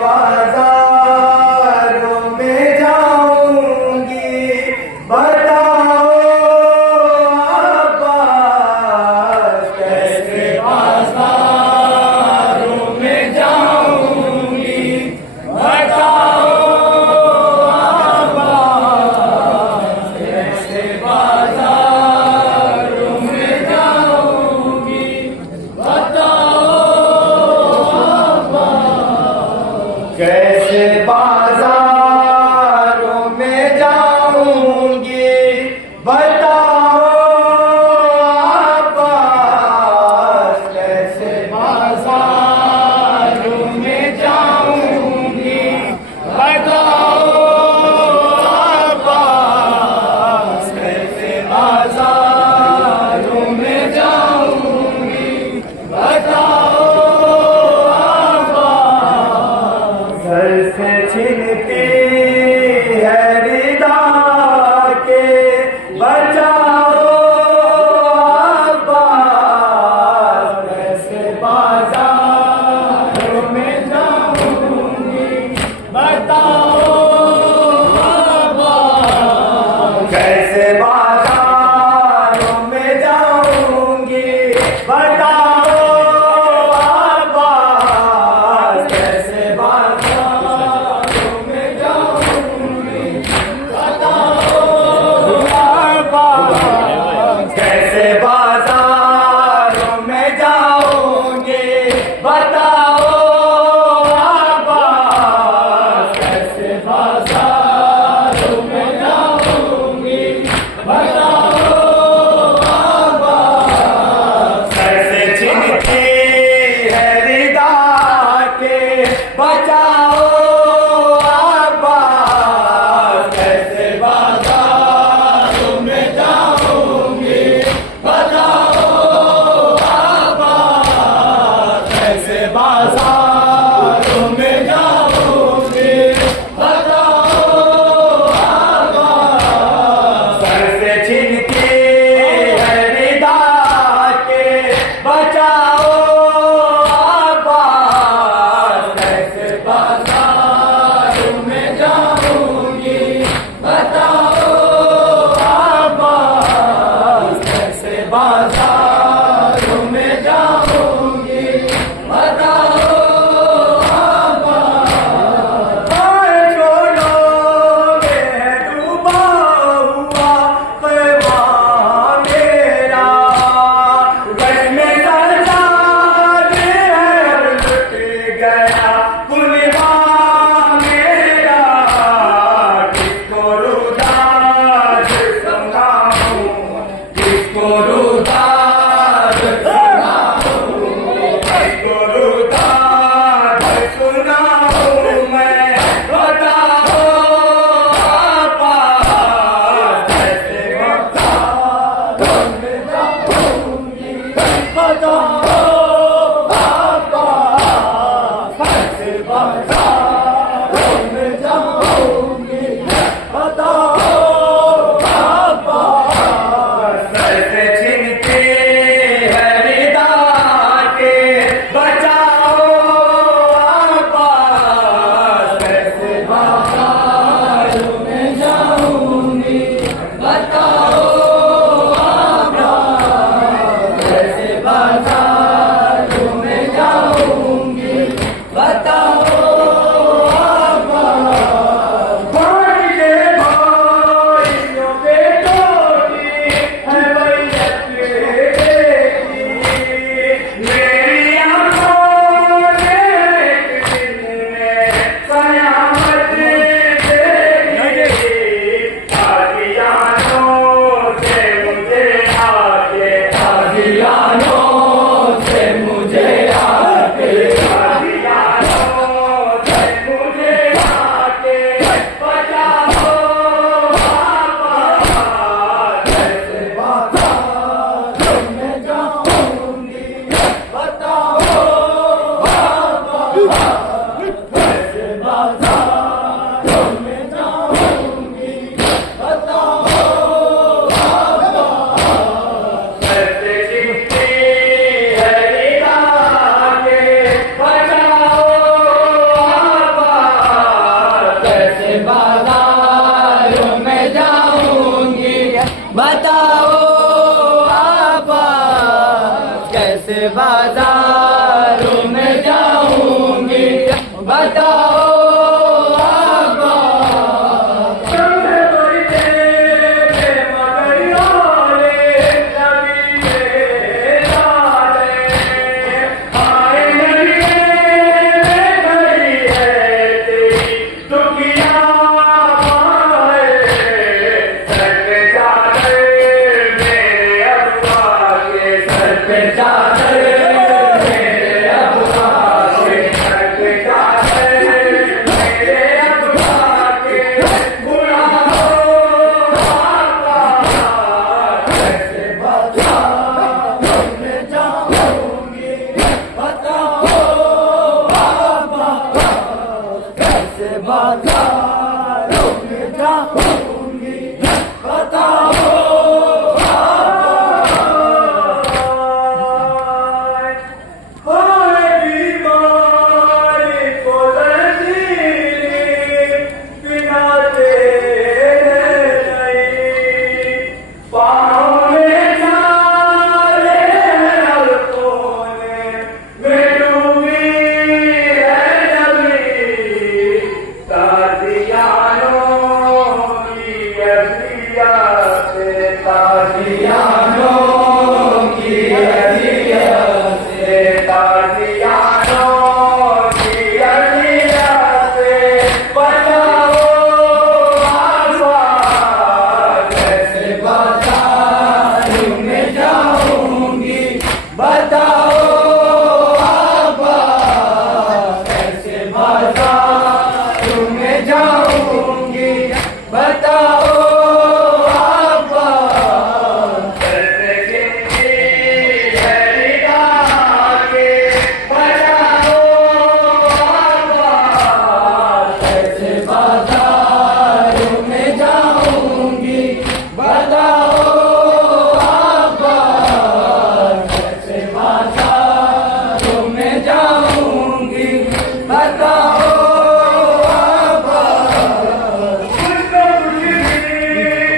बाजारों में जाऊंगी, बताओ अब्बास, कैसे बाजारों में जाऊंगी, बताओ अब्बास, कैसे बाजारों में जाऊंगी, बताओ कैसे बाजारों में जाऊंगी, बताओ अब्बास, कैसे बाजारों में जाऊंगी, बताओ अब्बास, कैसे बाजारों में जाऊंगी, बताओ घर से छिनती है रिदा के, बचाओ अब्बास, कैसे बाजारों में जाऊंगी, बताओ अब्बास, कैसे बाजारों में जाऊंगी, बताओ अब्बास, कैसे कैसे बाजारों में जाऊंगी, बताओ अब्बास, कैसे बाजारों में जाऊंगी, बताओ अब्बास, कैसे छिनती है रिदा के, बचाओ अब्बास, कैसे बाजारों में जाऊंगी, बताओ अब्बास, कैसे बाजारों में जाऊंगी, बताओ अब्बास, कैसे छिनती है रिदा के, बचाओ अब्बास, कैसे बाजारों में जाऊंगी, बताओ अब्बास, कैसे बाजारों में जाऊंगी, बताओ अब्बास, छोड़ोगे डूबा हुआ ख़ैमा मेरा, गश में सरदार है लुट गया पुलवा मेरा, किसको रुदाद सुनाऊं, किसको रुदाद सुनाऊं, किसको रुदाद सुनाऊं मैं, बताओ अब्बास, कैसे बाजारों में जाऊंगी, बताओ अब्बास, कैसे बाजारों में जाऊंगी, बताओ अब्बास, कैसे छिनती है रिदा के, बचाओ अब्बास, कैसे बाजारों में जाऊंगी, बताओ अब्बास, कैसे बाजारों में जाऊंगी, बताओ अब्बास, भाई के भाइयों पे टोटी है वैयत बेटी, मेरी आंखों ने एक दिन में कयामत देखी, कादियानों से मुझे आके, कादियानों से मुझे आके, कादियानों से मुझे आके, बचाओ अब्बास, कैसे बाजारों में जाऊंगी, बताओ अब्बास, कैसे बाजारों में जाऊंगी, बताओ अब्बास, कैसे छिनती है रिदा के, बचाओ बताओ आबा। तुम्हें मरते मगर वाले नबी लाले आए नबी खड़ी है तेरी दुखिया माए सर पे चादर मेरे अब्बा के सर पे चादर मेरे अब्बा के सर पे चादर मेरे अब्बा के बुरा हो आपा कैसे बाजारों में जाऊंगी बताओ आबा। कैसे बाजारों में जाऊंगी बताओ हाय बीमारी को लजीली बिना तेरे नहीं पाँव में जाले कोने में डूबी है नबी ताजियानों की अज़ियत से ताजियानों की अज़ियत से ताजियानों की अज़ियत से बचाओ आबा कैसे बाजारों में जाऊंगी बताओ आबा। कैसे बाजारों में जाऊंगी बताओ आबा। कैसे गिनती है निगाह के बचाओ आबा कैसे बाजारों में जाऊंगी बताओ आबा। कैसे बाजारों में जाऊंगी बताओ आबा। मुझको कुछ भी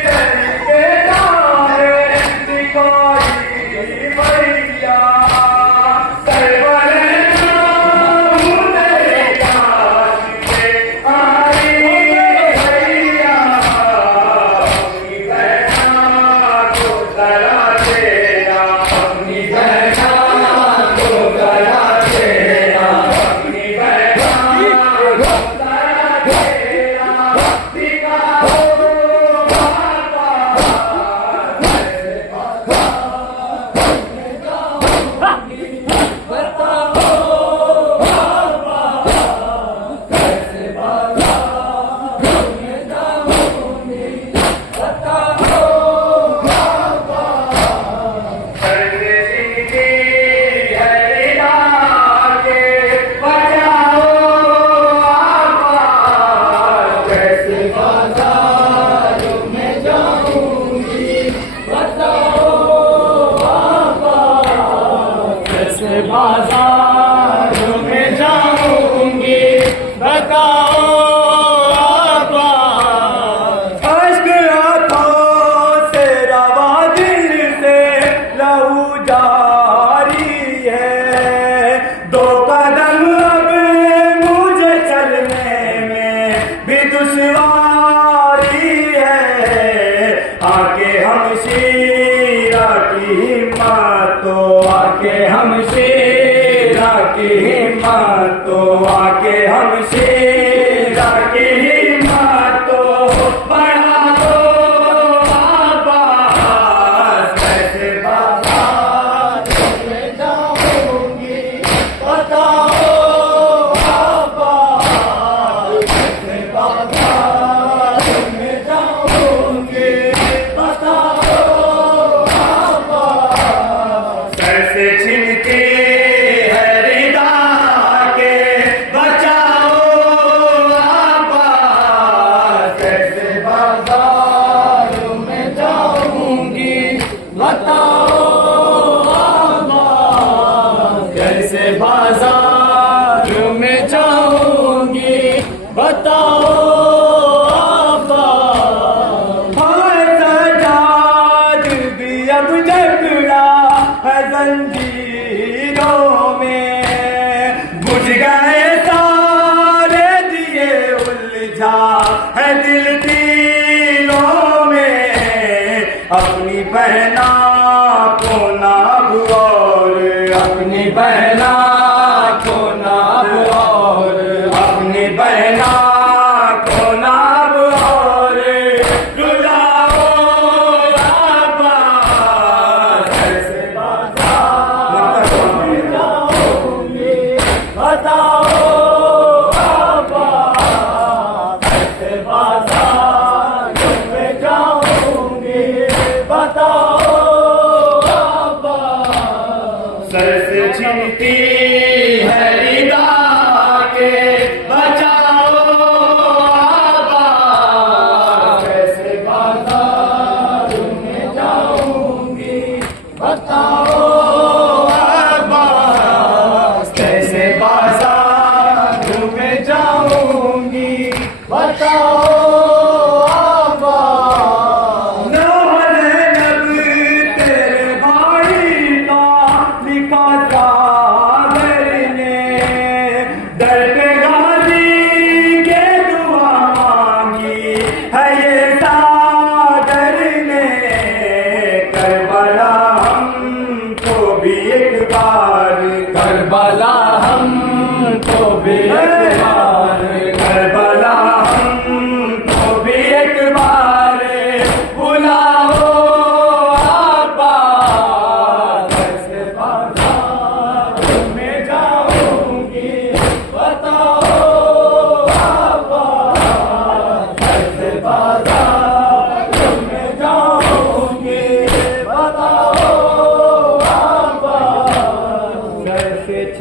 तरीके नारे दिखाई मैया सरवरे नाम तेरे काश के आई भैया अपनी बहना को तरा देना अपनी बहना को तरा देना अपनी बहना को तरा देना दिखाओ बाबा कैसे बताओ आबा। कैसे बाजारों में जाऊंगी बताओ आबा। कैसे जिंदगी है रिदा के बचाओ आबा कैसे बाजारों में जाऊंगी बताओ आबा। कैसे बाजारों में जाऊंगी बताओ आबा। अश्क आँखों से रवा दिल से लहू जारी है दो कदम अब मुझे चलने में भी दुश्वारी है आके हम शीरा की हिम्मत तो आके हम शीरा की हिम्मत तो आके हम शीरा की हिम्मत तो बढ़ा दो आबा कैसे बाजारों में जाऊंगी बताओ आबा। कैसे बाजारों में जाऊंगी बताओ आबा। कैसे छिनके है रिदा के बचाओ आबा कैसे बाजारों में जाऊंगी बताओ आबा। कैसे बाजारों में जाऊंगी बताओ आबा। हाय सजाद भी अब जकड़ा है जंजीरों में बुझ गए सारे बहना को नाभ और अपनी बहना को नाभ और अपनी बहना को नाभ और रुलाओ अब्बास कैसे बाजार में जाऊंगी बताओ अब्बास कैसे बाजार में जाऊंगी बताओ अब्बास सर से छिनती है रिदा के बचाओ अब्बास कैसे बाजार में जाऊंगी बताओ अब्बास कैसे बाजार में जाऊंगी बताओ